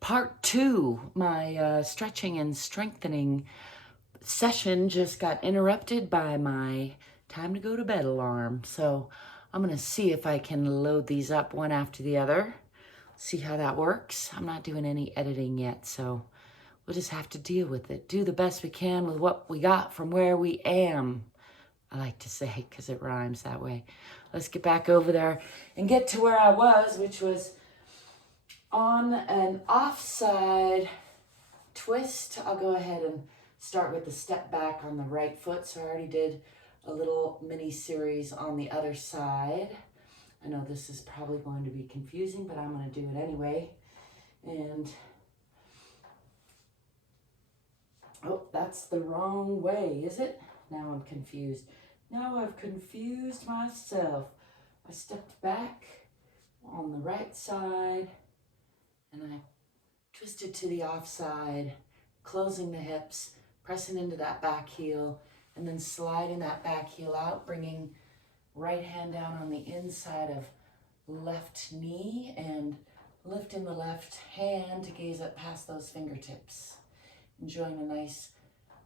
Part 2, my stretching and strengthening session just got interrupted by my time to go to bed alarm. So I'm going to see if I can load these up one after the other, see how that works. I'm not doing any editing yet, so we'll just have to deal with it. Do the best we can with what we got from where we am, I like to say, because it rhymes that way. Let's get back over there and get to where I was, which was on an offside twist. I'll go ahead and start with the step back on the right foot. So I already did a little mini series on the other side. I know this is probably going to be confusing, but I'm going to do it anyway. And, oh, that's the wrong way, is it? Now I'm confused. Now I've confused myself. I stepped back on the right side, and I twisted to the offside, closing the hips, pressing into that back heel, and then sliding that back heel out, bringing right hand down on the inside of left knee and lifting the left hand to gaze up past those fingertips. Enjoying a nice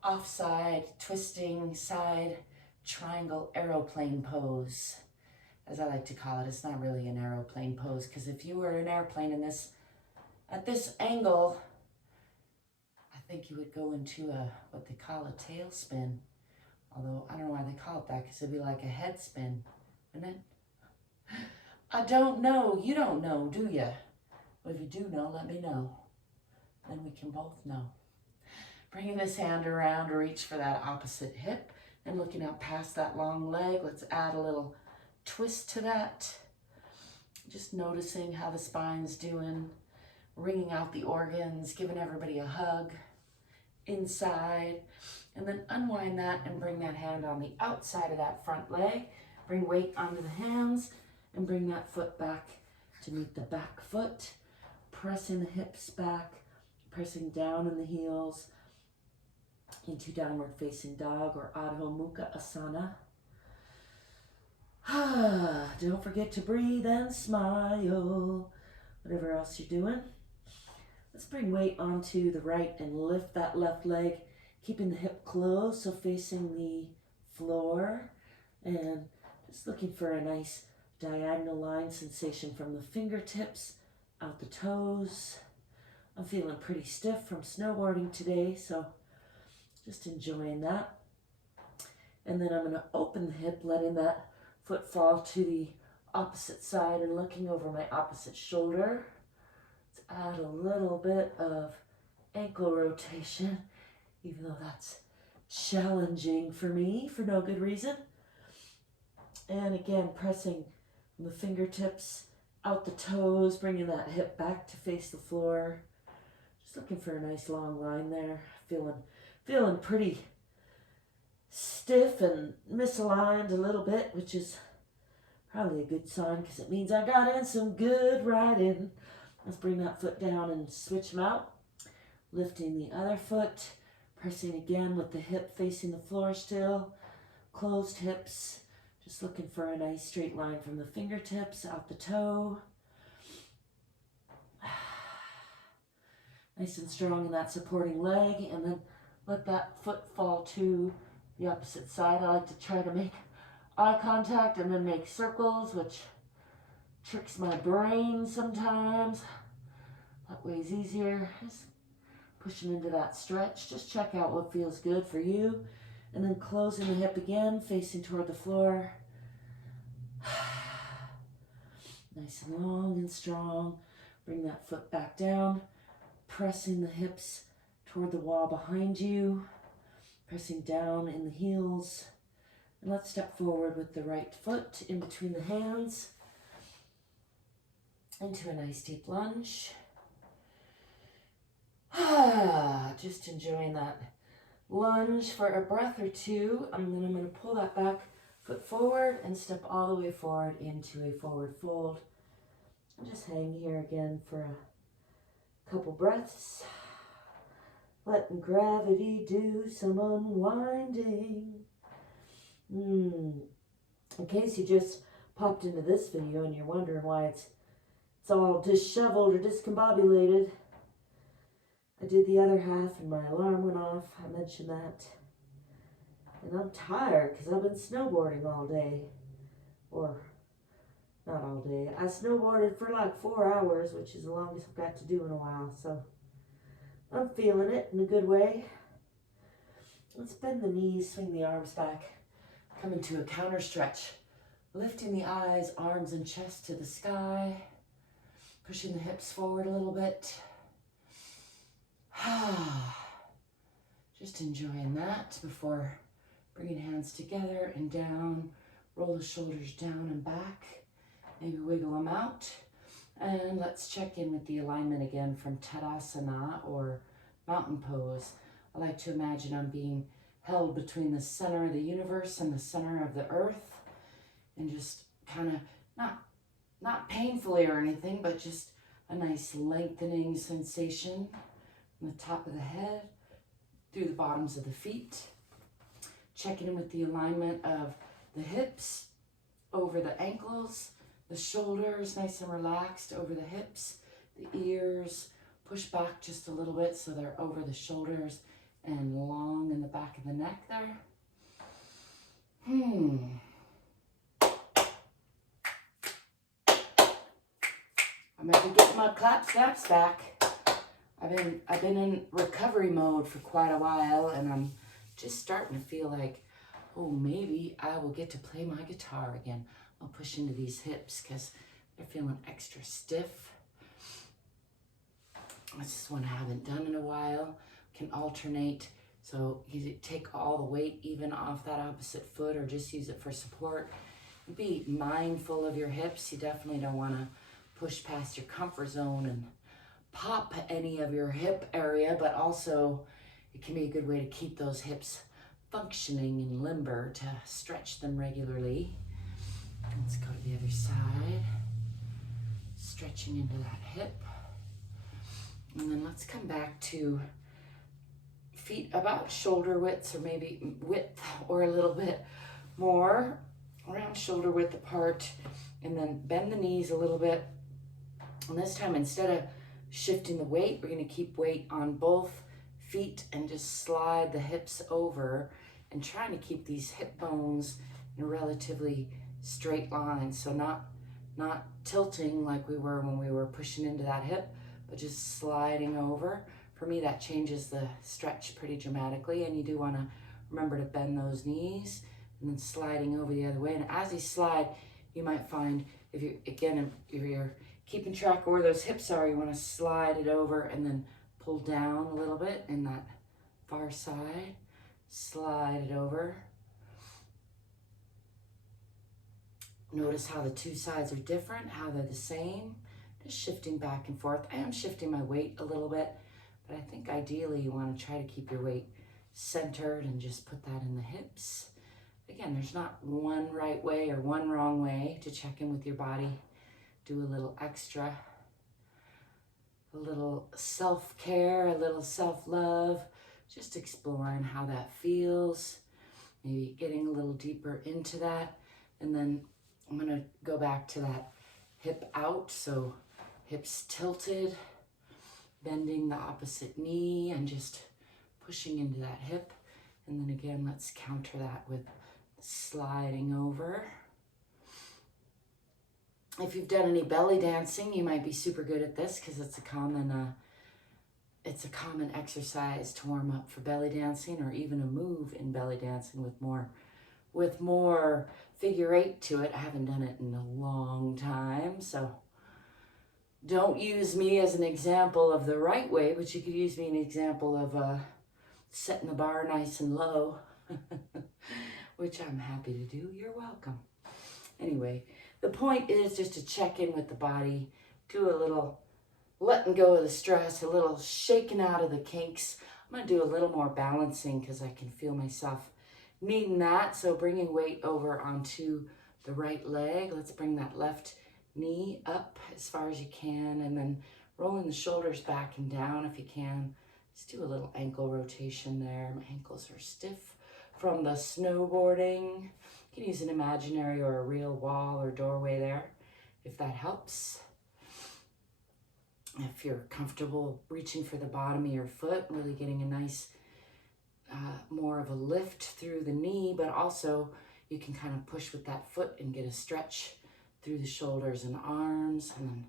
offside, twisting side triangle aeroplane pose, as I like to call it. It's not really an aeroplane pose, because if you were an airplane at this angle, I think you would go into what they call a tailspin. Although, I don't know why they call it that, because it'd be like a head spin, wouldn't it? I don't know. You don't know, do you? Well, if you do know, let me know. Then we can both know. Bringing this hand around to reach for that opposite hip and looking out past that long leg. Let's add a little twist to that. Just noticing how the spine's doing. Wringing out the organs, giving everybody a hug inside, and then unwind that and bring that hand on the outside of that front leg. Bring weight onto the hands and bring that foot back to meet the back foot, pressing the hips back, pressing down in the heels into downward facing dog or Adho Mukha Asana. Don't forget to breathe and smile, whatever else you're doing. Let's bring weight onto the right and lift that left leg, keeping the hip closed, so facing the floor, and just looking for a nice diagonal line sensation from the fingertips out the toes. I'm feeling pretty stiff from snowboarding today, so just enjoying that. And then I'm going to open the hip, letting that foot fall to the opposite side and looking over my opposite shoulder. Add a little bit of ankle rotation, even though that's challenging for me for no good reason. And again, pressing from the fingertips out the toes, bringing that hip back to face the floor. Just looking for a nice long line there. Feeling pretty stiff and misaligned a little bit, which is probably a good sign, because it means I got in some good riding. Let's bring that foot down and switch them out. Lifting the other foot, pressing again with the hip facing the floor still. Closed hips, just looking for a nice straight line from the fingertips out the toe. Nice and strong in that supporting leg, and then let that foot fall to the opposite side. I like to try to make eye contact and then make circles, which tricks my brain sometimes. That way's easier. Just pushing into that stretch. Just check out what feels good for you. And then closing the hip again, facing toward the floor. Nice and long and strong. Bring that foot back down. Pressing the hips toward the wall behind you. Pressing down in the heels. And let's step forward with the right foot in between the hands. Into a nice deep lunge. Just enjoying that lunge for a breath or two. And then I'm going to pull that back foot forward and step all the way forward into a forward fold. And just hang here again for a couple breaths. Letting gravity do some unwinding. In case you just popped into this video and you're wondering why it's all disheveled or discombobulated. I did the other half and my alarm went off. I mentioned that. And I'm tired because I've been snowboarding all day. Or, not all day. I snowboarded for like 4 hours, which is the longest I've got to do in a while. So, I'm feeling it in a good way. Let's bend the knees, swing the arms back. Come into a counter stretch. Lifting the eyes, arms and chest to the sky. Pushing the hips forward a little bit. Just enjoying that before bringing hands together and down. Roll the shoulders down and back. Maybe wiggle them out. And let's check in with the alignment again from Tadasana or mountain pose. I like to imagine I'm being held between the center of the universe and the center of the earth. And just kind of, not painfully or anything, but just a nice lengthening sensation from the top of the head through the bottoms of the feet. Checking in with the alignment of the hips over the ankles, the shoulders nice and relaxed over the hips, the ears push back just a little bit so they're over the shoulders and long in the back of the neck there. I might be getting my clap snaps back. I've been in recovery mode for quite a while, and I'm just starting to feel like, oh, maybe I will get to play my guitar again. I'll push into these hips because they're feeling extra stiff. This is one I haven't done in a while. Can alternate. So you take all the weight even off that opposite foot or just use it for support. Be mindful of your hips. You definitely don't want to push past your comfort zone and pop any of your hip area, but also it can be a good way to keep those hips functioning and limber, to stretch them regularly. Let's go to the other side. Stretching into that hip. And then let's come back to feet about shoulder width, or maybe width or a little bit more, around shoulder width apart. And then bend the knees a little bit. And this time, instead of shifting the weight, we're going to keep weight on both feet and just slide the hips over and trying to keep these hip bones in a relatively straight line. So not tilting like we were when we were pushing into that hip, but just sliding over. For me, that changes the stretch pretty dramatically, and you do want to remember to bend those knees and then sliding over the other way. And as you slide, you might find if you're keeping track of where those hips are, you want to slide it over and then pull down a little bit in that far side. Slide it over. Notice how the two sides are different, how they're the same. Just shifting back and forth. I am shifting my weight a little bit, but I think ideally you want to try to keep your weight centered and just put that in the hips. Again, there's not one right way or one wrong way to check in with your body. Do a little extra, a little self-care, a little self-love, just exploring how that feels, maybe getting a little deeper into that. And then I'm going to go back to that hip out, so hips tilted, bending the opposite knee and just pushing into that hip. And then again, let's counter that with sliding over. If you've done any belly dancing, you might be super good at this because it's a common exercise to warm up for belly dancing, or even a move in belly dancing with more figure eight to it. I haven't done it in a long time, so don't use me as an example of the right way, but you could use me as an example of setting the bar nice and low, which I'm happy to do. You're welcome. Anyway, the point is just to check in with the body, do a little letting go of the stress, a little shaking out of the kinks. I'm going to do a little more balancing because I can feel myself needing that. So bringing weight over onto the right leg. Let's bring that left knee up as far as you can, and then rolling the shoulders back and down if you can. Let's do a little ankle rotation there. My ankles are stiff from the snowboarding. You can use an imaginary or a real wall or doorway there if that helps. If you're comfortable reaching for the bottom of your foot, really getting a nice, more of a lift through the knee, but also you can kind of push with that foot and get a stretch through the shoulders and arms, and then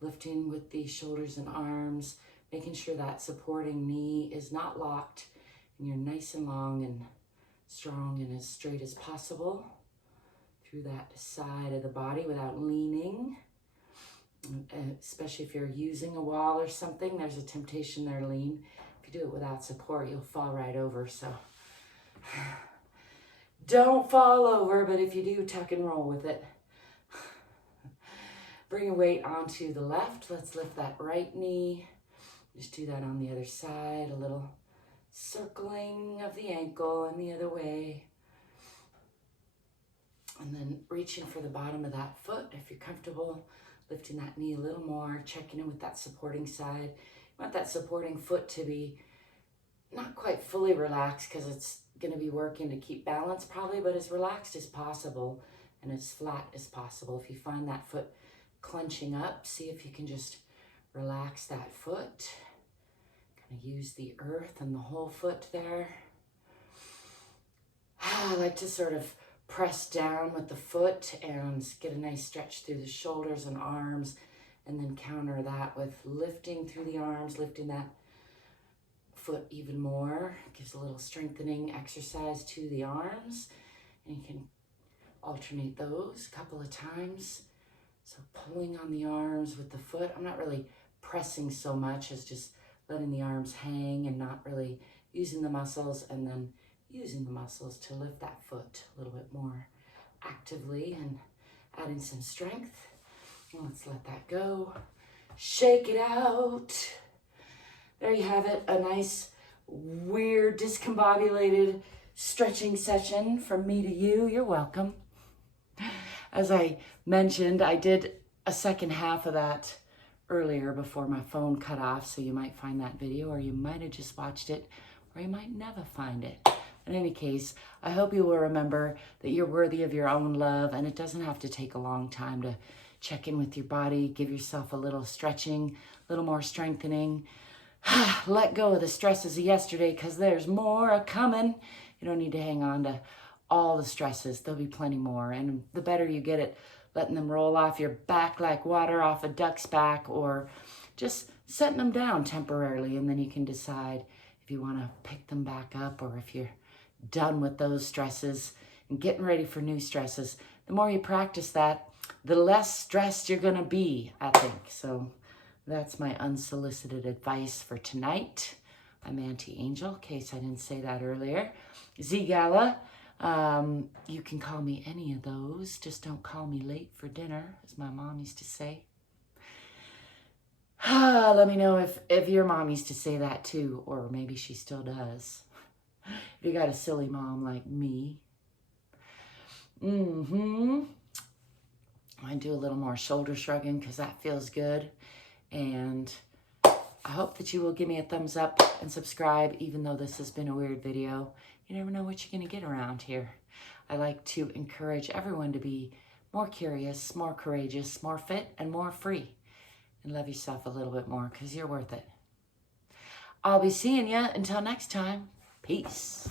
lifting with the shoulders and arms, making sure that supporting knee is not locked and you're nice and long and strong and as straight as possible through that side of the body without leaning. Especially if you're using a wall or something, there's a temptation there to lean. If you do it without support, you'll fall right over. So don't fall over, but if you do, tuck and roll with it. Bring your weight onto the left. Let's lift that right knee. Just do that on the other side, a little circling of the ankle and the other way. And then reaching for the bottom of that foot if you're comfortable. Lifting that knee a little more, checking in with that supporting side. You want that supporting foot to be not quite fully relaxed because it's going to be working to keep balance probably, but as relaxed as possible and as flat as possible. If you find that foot clenching up, see if you can just relax that foot. Kind of use the earth and the whole foot there. I like to sort of press down with the foot and get a nice stretch through the shoulders and arms, and then counter that with lifting through the arms, lifting that foot even more. Gives a little strengthening exercise to the arms, and you can alternate those a couple of times. So pulling on the arms with the foot. I'm not really pressing so much as just letting the arms hang and not really using the muscles, and then using the muscles to lift that foot a little bit more actively and adding some strength. And let's let that go. Shake it out. There you have it, a nice, weird, discombobulated stretching session from me to you. You're welcome. As I mentioned, I did a second half of that earlier before my phone cut off, so you might find that video, or you might have just watched it, or you might never find it. In any case, I hope you will remember that you're worthy of your own love, and it doesn't have to take a long time to check in with your body, give yourself a little stretching, a little more strengthening. Let go of the stresses of yesterday, because there's more coming. You don't need to hang on to all the stresses. There'll be plenty more, and the better you get at letting them roll off your back like water off a duck's back, or just setting them down temporarily, and then you can decide if you want to pick them back up, or if you're done with those stresses and getting ready for new stresses. The more you practice that, the less stressed you're going to be, I think. So that's my unsolicited advice for tonight. I'm Auntie Angel, in case I didn't say that earlier. ZGALA, you can call me any of those. Just don't call me late for dinner, as my mom used to say. Let me know if your mom used to say that too, or maybe she still does. If you got a silly mom like me. I do a little more shoulder shrugging because that feels good. And I hope that you will give me a thumbs up and subscribe, even though this has been a weird video. You never know what you're going to get around here. I like to encourage everyone to be more curious, more courageous, more fit, and more free. And love yourself a little bit more, because you're worth it. I'll be seeing you until next time. Peace.